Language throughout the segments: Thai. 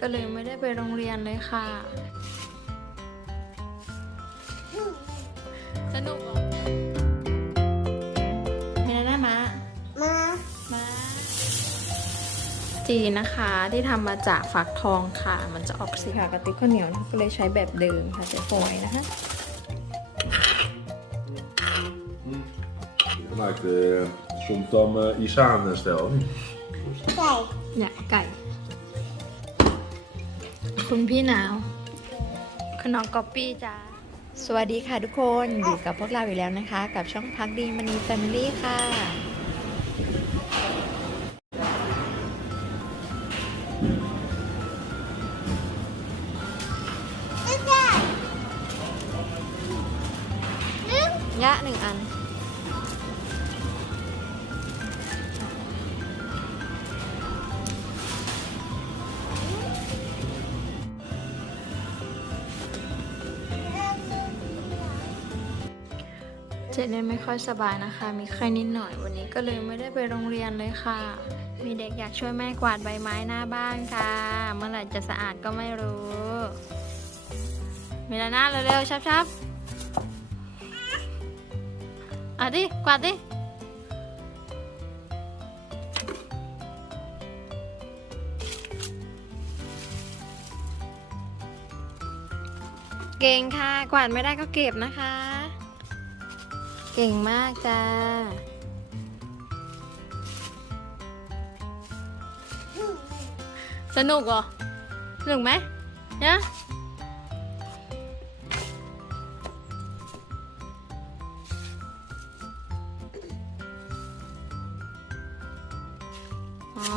ก็เลยไม่ได้ไปโรงเรียนเลยค่ะ สนุกเหรอมีอะไรนะมะมามาจีนะคะที่ทำมาจากฟักทองค่ะ มันจะออกสีขาวกระติกข้าวเหนียวนะก็เลยใช้แบบเดิมค่ะจะฝอยนะคะ Je maakt eh, soms dan eh Isaan stel. of niet? ไก่เนี่ยไก่ คุณพี่หนาวคุณน้องก๊อปปี้จ้าสวัสดีค่ะทุกคนอยู่กับพวกเราอีกแล้วนะคะ กับช่องพักดีมณีแฟมิลี่ค่ะไม่ เจเน่ไม่ค่อยสบายนะคะ มีไข้นิดหน่อยวันนี้ก็เลยไม่ได้ไปโรงเรียนเลยค่ะ มีเด็กอยากช่วยแม่กวาดใบไม้หน้าบ้านค่ะ เมื่อไหร่จะสะอาดก็ไม่รู้ มีล้วนะเร็วๆชับๆอะดิ กวาดดิเก่งค่ะ กวาดไม่ได้ก็เก็บนะคะ เก่งมากจ้า สนุกเหรอ สนุกไหมเนี่ยอ๋อ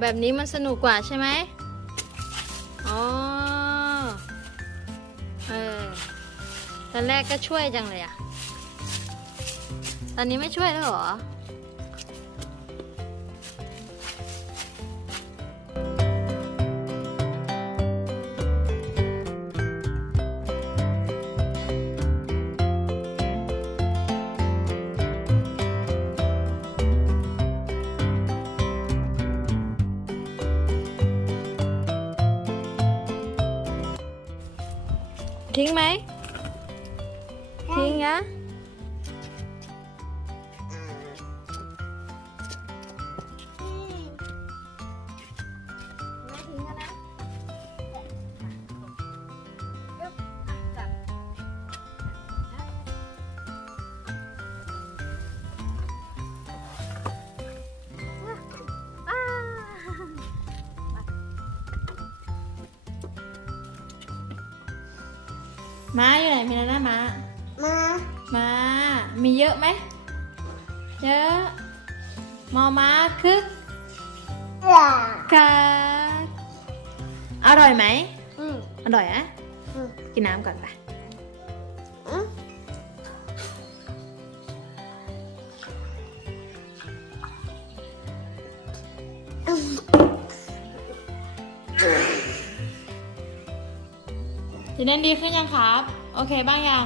แบบนี้มันสนุกกว่าใช่ไหมอ๋อ เออ ตอนแรกก็ช่วยจังเลยอะ ตอนนี้ไม่ช่วยแล้วเหรอทิ้งไหมทิ้งนะ ม้าอยู่ไหนมีแล้วนะม้ามา ม้า มีเยอะไหม เยอะ มอม้าคึกหล่ากักอร่อยไหม อืมอร่อยอะอืมกินน้ำก่อนไปอืม จะเล่นดีขึ้นยังครับ โอเคบ้างยัง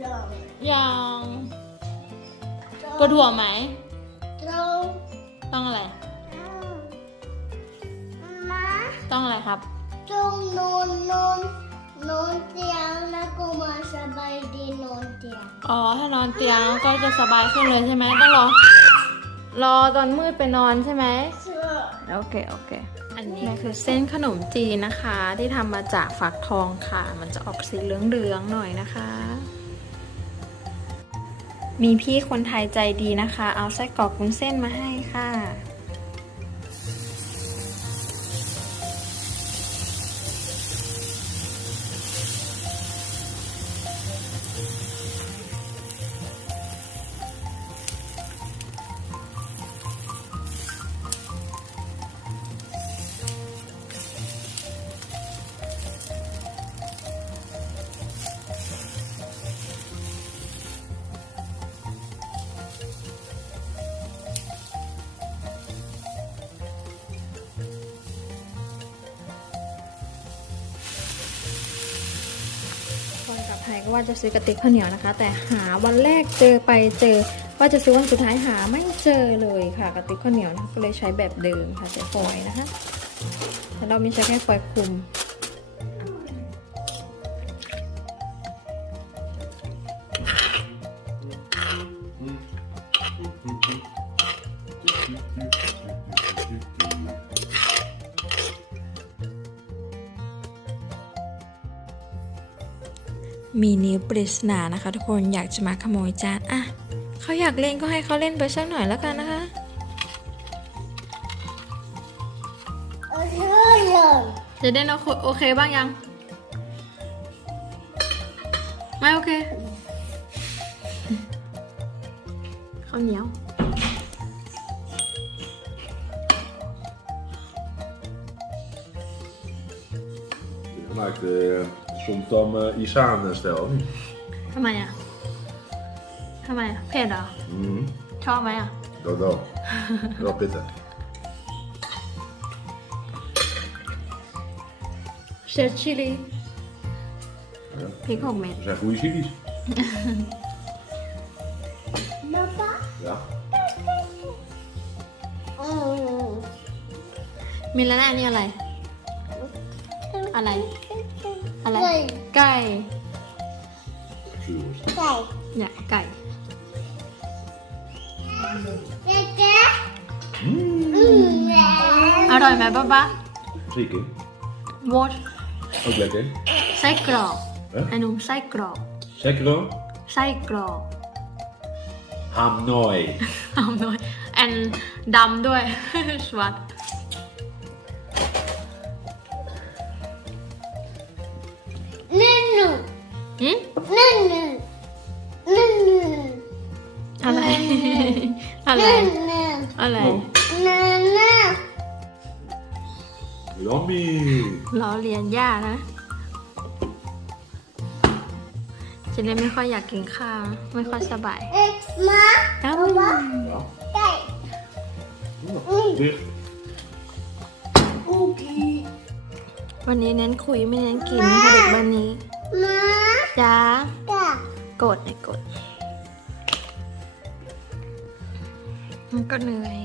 หล่ายังปวดหัวไหมตรงต้องอะไร มาต้องอะไรครับตรงนอนนอนนอนเตียงแล้วก็มาสบายดีนอนเตียง อ๋อ ถ้านอนเตียงก็จะสบายขึ้นเลยใช่ไหมต้องรอ รอตอนมืดไปนอนใช่ไหมเชื่อโอเค โอเคอั นี่คือเส้นขนมจีนนะคะ ที่ทำมาจากฝักทองค่ะ มันจะออกสีเหลืองๆหน่อยนะคะ มีพี่คนไทยใจดีนะคะ เอาไส้กรอกวุ้นเส้นมาให้ค่ะ คนกลับไทยก็ว่าจะซื้อกระติกข้าวเหนียวนะคะ แต่หาวันแรกเจอไปเจอ ว่าจะซื้อวันสุดท้ายหาไม่เจอเลยค่ะกระติกข้าวเหนียวนะก็เลยใช้แบบเดิมค่ะใช้ฟอยนะคะแต่เรามีใช้แค่ฟอยคลุม ปริศนานะคะ ทุกคนอยากจะมาขโมยจานอะเขาอยากเล่นก็ให้เขาเล่นไปสักหน่อยแล้วกันนะคะโอ้ยเลยจะได้นโอเคบ้างยัง ไม่โอเคข้าวเหนียว Je maakt eh soms dan eh Isaan-stijl, of niet? ทำไมอ่ะ ทำไมอ่ะ เผ็ดเหรอ Mhm. ชอบไหมอ่ะ Dat wel. wel pittig. เชดชิลี Ja. พริกหกเม็ด Dat zijn goede chilies. ป๊าป๊า Ja. อืม มีแล้วนะอันนี่อะไร อะไร อะไร ไก่ ไก่ Zuurworst. ไก่เนี่ยไก่เจ๊เจ๊ Mm. อืมแล้วอร่อยไหมป้าป้า Zeker. วอช Ook lekker. ไส้กรอก Hè? ไอ้หนุ่มไส้กรอก Zeker hoor. ไส้กรอก Hanoi. เอาหน่อยแอนดำด้วย สวัสด นึ่งหนึ่งนึ่งหนึ่งอะไร อะไรนึ่งหนึ่งอะไร Oh. หนึ่งหนึ่ง Yummy. ล้อเลียนย่านะเจะเล่นไม่ค่อยอยากกินข้าว ไม่ค่อยสบายเอ๊ะมาแล้ว Ja. ไก่ Dicht. อุกี้วันนี้เน้นคุยไม่เน้นกินนะคะเด็กบ้านนี้ มา จ้าไก่กดไอ้กดมันก็เหนื่อย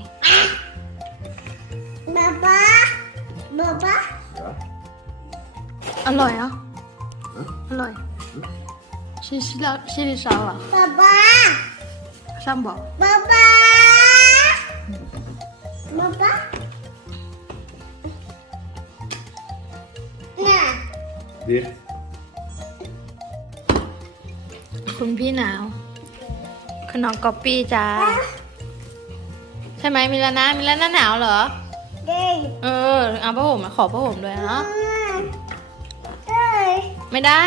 ป๊าป๊าป๊าป๊า Ja. อร่อยเหรอะ Huh? อร่อยชิชิลาชิลิซาวอะป๊าป๊าซ้ำบอกป๊าป๊าป๊าป๊าน่ะ Dicht. คุณพี่หนาวคุณน้องก๊อปปี้จ้า ใช่ไหมมิลานะมิลานะหนาวเหรอ เด้งเออ เอาผ้าห่มมาขอผ้าห่มด้วยเนาะเด้งไม่ได้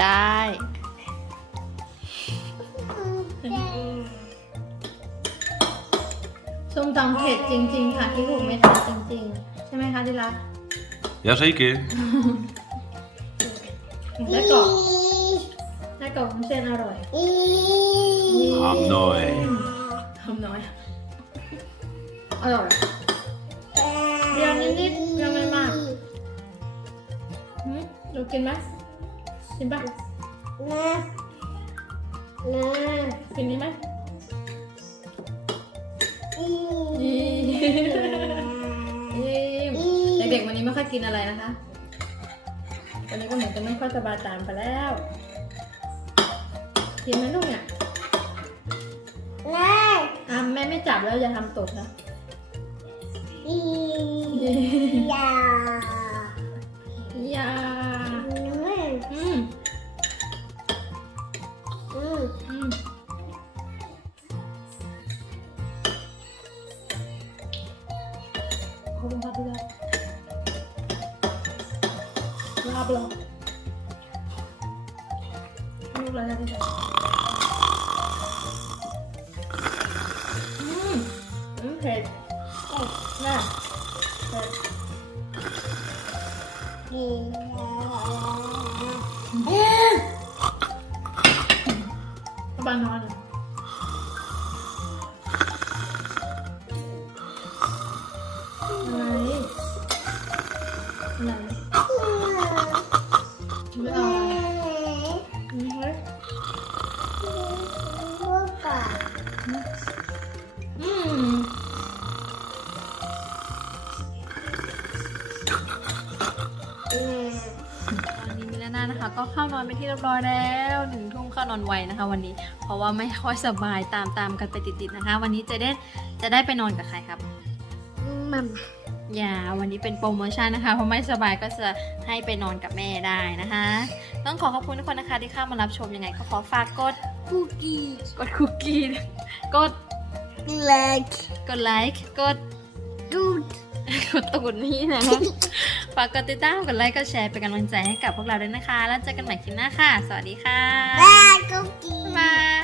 ได้ ส้มตำเผ็ดจริง ๆ ค่ะที่ถูกไม่ทันจริง ๆ ใช่ไหมคะที่รัก Jazeker. และกรอบและ กรอบวุ้นเส้นอร่อยอี Hanoi. ทำน้อย อร่อยเดี๋ยวนิดๆยังไม่มากหืมดูกินไหมกินปะนะนะกินนี้ไหมอียิ้มเด็กๆวันนี้ไม่ค่อยกินอะไรนะคะ วันนี้ก็เหมือนจะไม่ค่อยสบายตามไปแล้ว กินไหมลูกเนี่ยนะอะแม่ไม่จับแล้วอย่าทำตกนะอียาอย่า นนี้มิลาน่านะคะ ก็เข้านอนไปที่เรียบร้อยแล้วหนึ่งทุ่มเข้านอนไวนะคะ วันนี้ เพราะว่าไม่ค่อยสบายตามตามๆกันไปติดๆนะคะ วันนี้จะได้จะได้ไปนอนกับใครครับมัมอย่าวันนี้เป็นโปรโมชั่นนะคะเพราะไม่สบายก็จะให้ไปนอนกับแม่ได้นะคะ ต้องขอขอบคุณทุกคนนะคะที่เข้ามารับชมยังไง ก็ขอฝากกดคุกกี้กดคุกกี้กดเล็กกดไลค์กดดูดกดตูดนี้นะคะ ฝากกดติดตามกดไลค์กดแชร์เป็นกำลังใจให้กับพวกเราด้วยนะคะ แล้วเจอกันใหม่คลิปหน้าค่ะ สวัสดีค่ะ แม่คุกกี้บ๊ายบาย